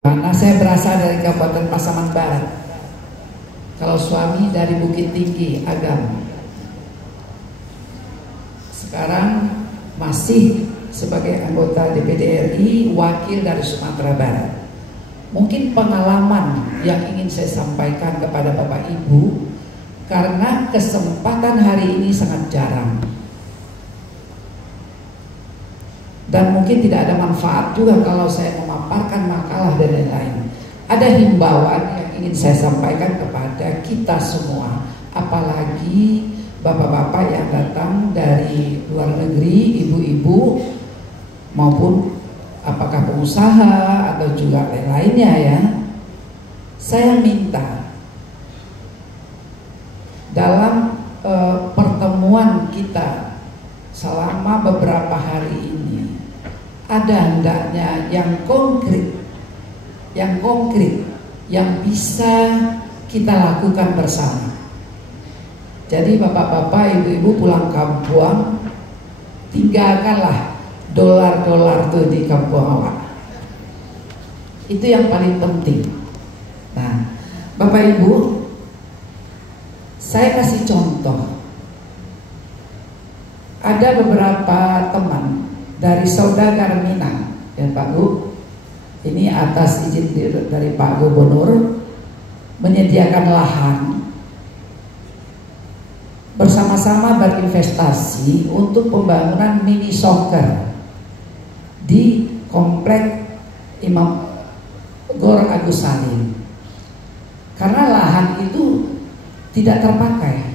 Karena saya berasal dari Kabupaten Pasaman Barat. Kalau suami dari Bukit Tinggi, Agam. Sekarang masih sebagai anggota DPD RI, wakil dari Sumatera Barat. Mungkin pengalaman yang ingin saya sampaikan kepada Bapak Ibu, karena kesempatan hari ini sangat jarang. Dan mungkin tidak ada manfaat juga kalau saya memaparkan makalah dan lain-lain. Ada himbauan yang ingin saya sampaikan kepada kita semua, apalagi bapak-bapak yang datang dari luar negeri, ibu-ibu maupun apakah pengusaha atau juga lain-lainnya ya. Saya minta dalam pertemuan kita selama beberapa hari ini, ada hendaknya yang konkret, yang bisa kita lakukan bersama. Jadi bapak-bapak, ibu-ibu pulang kampung, tinggalkanlah dolar-dolar tuh di kampung awak. Itu yang paling penting. Nah, Bapak Ibu, saya kasih contoh. Ada beberapa teman dari saudagar Minang, ya Pak Gu, ini atas izin dari Pak Gubernur menyediakan lahan, bersama-sama berinvestasi untuk pembangunan mini soccer di komplek Imam Gor Agus Salim. Karena lahan itu tidak terpakai.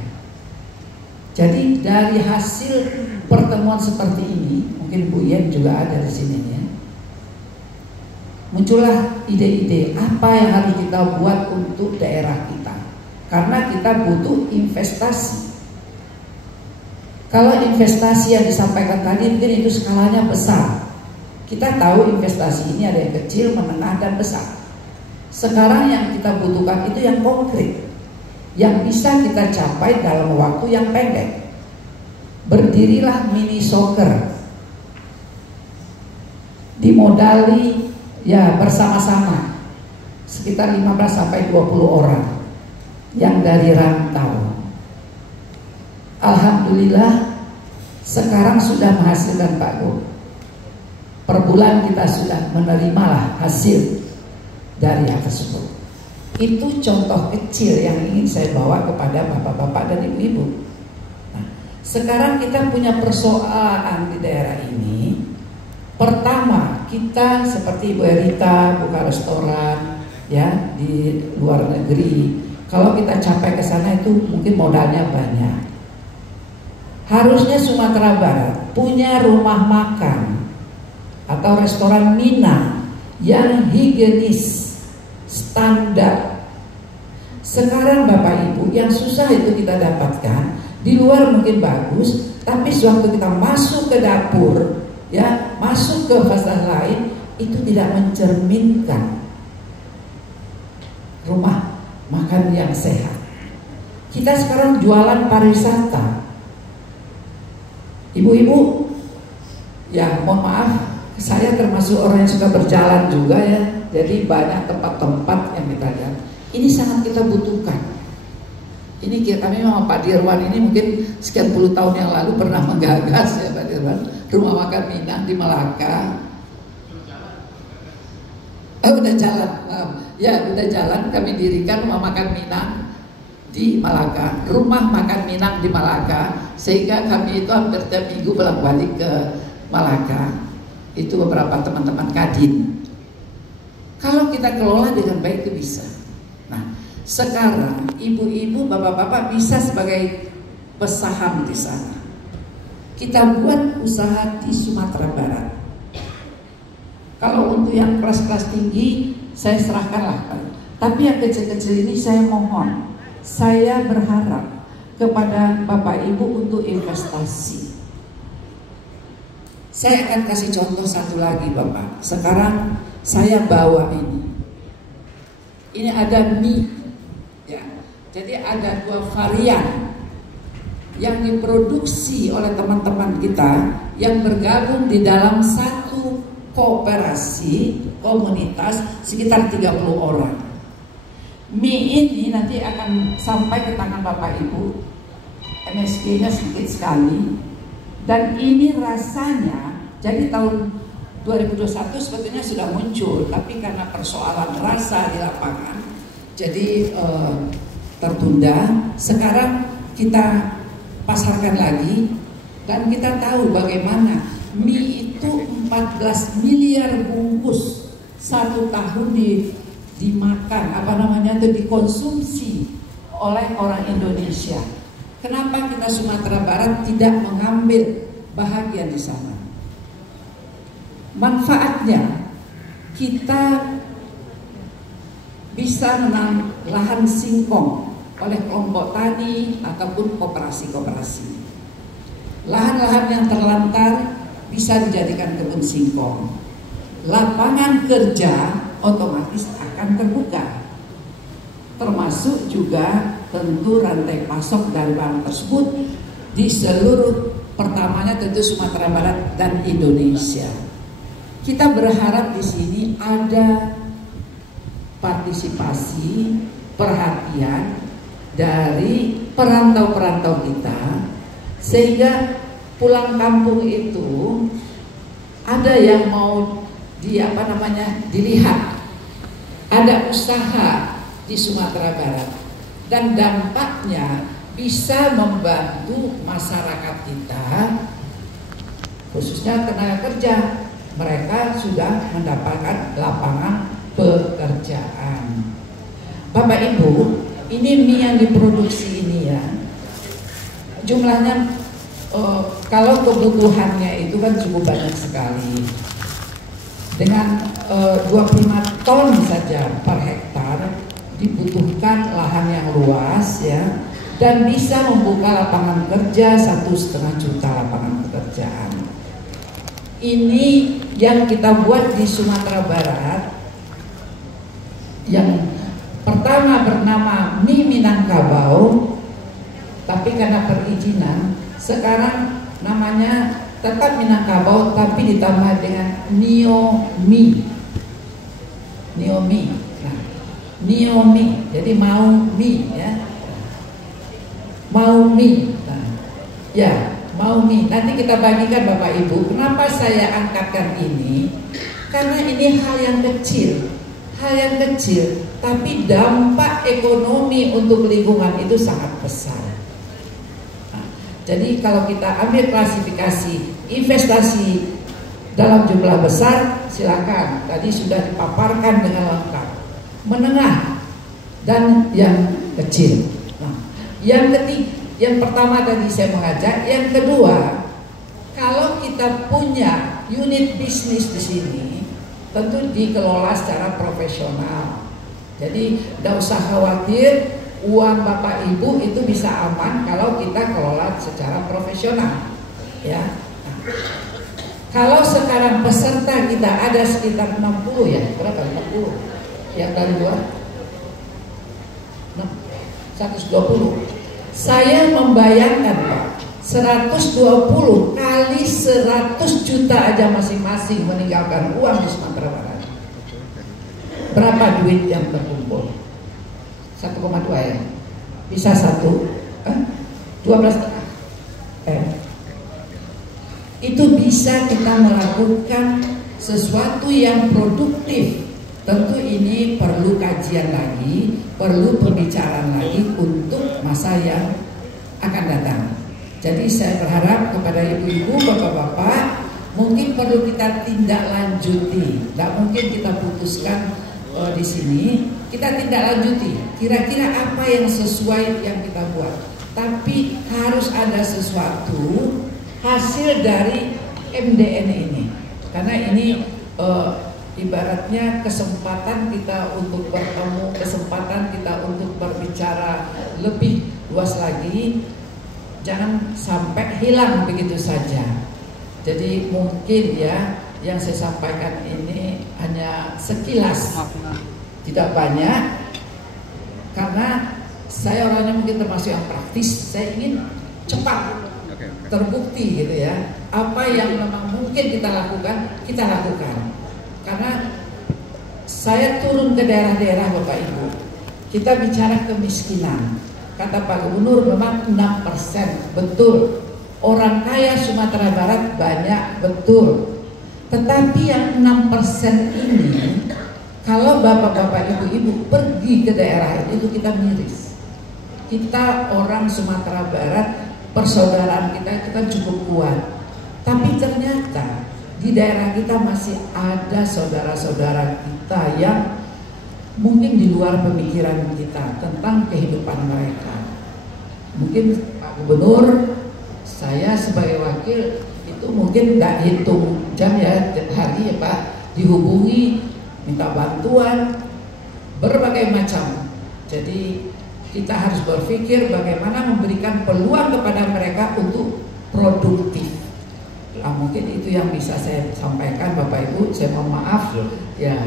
Jadi dari hasil pertemuan seperti ini, mungkin Bu Yen juga ada di sini ya, muncullah ide-ide apa yang harus kita buat untuk daerah kita. Karena kita butuh investasi. Kalau investasi yang disampaikan tadi mungkin itu skalanya besar. Kita tahu investasi ini ada yang kecil, menengah, dan besar. Sekarang yang kita butuhkan itu yang konkret, yang bisa kita capai dalam waktu yang pendek. Berdirilah mini soccer, dimodali ya bersama-sama sekitar 15-20 orang yang dari rantau. Alhamdulillah sekarang sudah menghasilkan Pak Gu. Per bulan kita sudah menerimalah hasil dari hal tersebut. Itu contoh kecil yang ingin saya bawa kepada bapak-bapak dan ibu-ibu. Nah, sekarang kita punya persoalan di daerah ini. Pertama, kita seperti Ibu Erita buka restoran ya di luar negeri. Kalau kita capai ke sana itu mungkin modalnya banyak. Harusnya Sumatera Barat punya rumah makan atau restoran Minang yang higienis, standar. Sekarang Bapak Ibu, yang susah itu kita dapatkan. Di luar mungkin bagus, tapi sewaktu kita masuk ke dapur, ya, masuk ke fasilitas lain, itu tidak mencerminkan rumah makan yang sehat. Kita sekarang jualan pariwisata. Ibu-ibu, ya mohon maaf, saya termasuk orang yang suka berjalan juga ya. Jadi banyak tempat-tempat yang kita lihat. Ini sangat kita butuhkan. Ini kami sama Pak Dirwan ini mungkin sekian puluh tahun yang lalu pernah menggagas ya Pak Dirwan, rumah makan Minang di Malaka. Udah jalan, ya udah jalan. Kami dirikan rumah makan Minang di Malaka, rumah makan Minang di Malaka, sehingga kami itu hampir tiap minggu bolak-balik ke Malaka. Itu beberapa teman-teman Kadin. Kalau kita kelola dengan baik itu bisa. Nah, sekarang ibu-ibu, bapak-bapak bisa sebagai pesaham di sana. Kita buat usaha di Sumatera Barat. Kalau untuk yang kelas-kelas tinggi, saya serahkanlah. Tapi yang kecil-kecil ini saya mohon, saya berharap kepada Bapak Ibu untuk investasi. Saya akan kasih contoh satu lagi Bapak. Sekarang saya bawa ini. Ini ada mie, ya. Jadi ada 2 varian yang diproduksi oleh teman-teman kita yang bergabung di dalam satu koperasi komunitas sekitar 30 orang. Mie ini nanti akan sampai ke tangan Bapak Ibu. MSG-nya sedikit sekali. Dan ini rasanya, jadi tahun 2021 sebetulnya sudah muncul, tapi karena persoalan rasa di lapangan, jadi tertunda. Sekarang kita pasarkan lagi, dan kita tahu bagaimana mie itu 14 miliar bungkus satu tahun dimakan, dikonsumsi oleh orang Indonesia. Kenapa kita Sumatera Barat tidak mengambil bahagian di sana? Manfaatnya kita bisa menanam lahan singkong oleh kelompok tani ataupun koperasi-koperasi. Lahan-lahan yang terlantar bisa dijadikan kebun singkong. Lapangan kerja otomatis akan terbuka. Termasuk juga tentu rantai pasok dari barang tersebut di seluruh, pertamanya tentu Sumatera Barat dan Indonesia. Kita berharap di sini ada partisipasi, perhatian dari perantau-perantau kita, sehingga pulang kampung itu ada yang mau dilihat, ada usaha di Sumatera Barat, dan dampaknya bisa membantu masyarakat kita, khususnya tenaga kerja. Mereka sudah mendapatkan lapangan pekerjaan. Bapak Ibu, ini mie yang diproduksi ini ya, jumlahnya kalau kebutuhannya itu kan cukup banyak sekali. Dengan 25 ton saja per hektar dibutuhkan lahan yang luas ya, dan bisa membuka lapangan kerja 1,5 juta lapangan pekerjaan. Ini yang kita buat di Sumatera Barat, yang pertama bernama mie Minangkabau, tapi karena perizinan sekarang namanya tetap Minangkabau tapi ditambah dengan Nio Mie. Nah, Nio Mie, jadi mau mie ya, mau mie. Nah, ya mau mie. Nanti kita bagikan Bapak Ibu. Kenapa saya angkatkan ini? Karena ini hal yang kecil, tapi dampak ekonomi untuk lingkungan itu sangat besar. Jadi kalau kita ambil klasifikasi investasi dalam jumlah besar, silakan. Tadi sudah dipaparkan dengan lengkap. Menengah dan yang kecil. Nah, yang pertama tadi saya mengajak. Yang kedua, kalau kita punya unit bisnis di sini, tentu dikelola secara profesional. Jadi tidak usah khawatir, uang Bapak Ibu itu bisa aman kalau kita kelola secara profesional, ya. Nah, kalau sekarang peserta kita ada sekitar 60 ya, berapa? 60 yang dari luar? 120. Saya membayangkan Pak, 120 kali 100 juta aja masing-masing meninggalkan uang di Sumatera Barat. Berapa duit yang terkumpul? 1,2 ya, bisa 12,5. Itu bisa kita melakukan sesuatu yang produktif. Tentu ini perlu kajian lagi, perlu pembicaraan lagi untuk masa yang akan datang. Jadi saya berharap kepada ibu-ibu, bapak-bapak, mungkin perlu kita tindak lanjuti. Tidak mungkin kita putuskan di sini, kita tindak lanjuti. Kira-kira apa yang sesuai yang kita buat. Tapi harus ada sesuatu hasil dari MDN ini. Karena ini ibaratnya kesempatan kita untuk bertemu, kesempatan kita untuk berbicara lebih luas lagi. Jangan sampai hilang begitu saja. Jadi mungkin ya yang saya sampaikan ini hanya sekilas, tidak banyak, karena saya orangnya mungkin termasuk yang praktis. Saya ingin cepat terbukti gitu ya. Apa yang memang mungkin kita lakukan, kita lakukan. Karena saya turun ke daerah-daerah Bapak Ibu, kita bicara kemiskinan. Kata Pak Gubernur memang 6%, betul. Orang kaya Sumatera Barat banyak, betul. Tetapi yang 6% ini, kalau bapak-bapak ibu-ibu pergi ke daerah itu kita miris. Kita orang Sumatera Barat, persaudaraan kita itu kan cukup kuat. Tapi ternyata di daerah kita masih ada saudara-saudara kita yang mungkin di luar pemikiran kita tentang kehidupan mereka. Mungkin Pak Gubernur, saya sebagai wakil itu mungkin nggak hitung jam ya, hari ya Pak, dihubungi minta bantuan berbagai macam. Jadi kita harus berpikir bagaimana memberikan peluang kepada mereka untuk produktif. Nah, mungkin itu yang bisa saya sampaikan Bapak Ibu. Saya mohon maaf ya,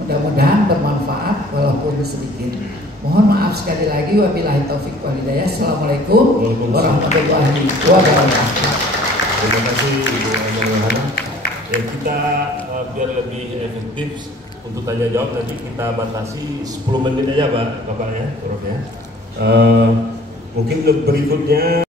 mudah-mudahan bermanfaat walaupun sedikit. Mohon maaf sekali lagi, wabillahi taufik wal hidayah. Assalamualaikum warahmatullahi wabarakatuh. Terima kasih Ibu Yohana. Ya, kita biar lebih efektif untuk tanya jawab nanti kita batasi 10 menit aja Bapak ya, Prof ya. Mungkin berikutnya